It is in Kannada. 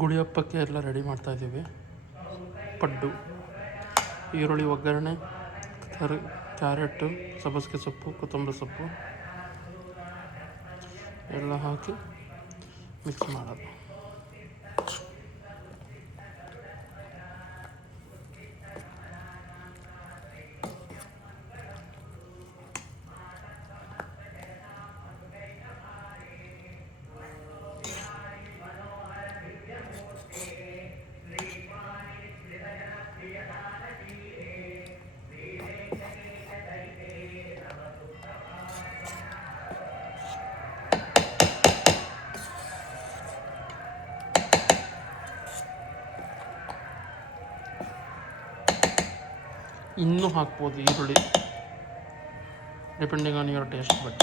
ಗುಡಿ ಹಬ್ಬಕ್ಕೆ ಎಲ್ಲ ರೆಡಿ ಮಾಡ್ತಾಯಿದ್ದೀವಿ. ಪಡ್ಡು, ಈರುಳ್ಳಿ ಒಗ್ಗರಣೆ, ಕ್ಯಾರೆಟು, ಸಬ್ಬಸಿಗೆ ಸೊಪ್ಪು, ಕೊತ್ತಂಬರಿ ಸೊಪ್ಪು ಎಲ್ಲ ಹಾಕಿ ಮಿಕ್ಸ್ ಮಾಡೋದು. ಇನ್ನೂ ಹಾಕ್ಬೋದು ಈರುಳ್ಳಿ, depending on your taste but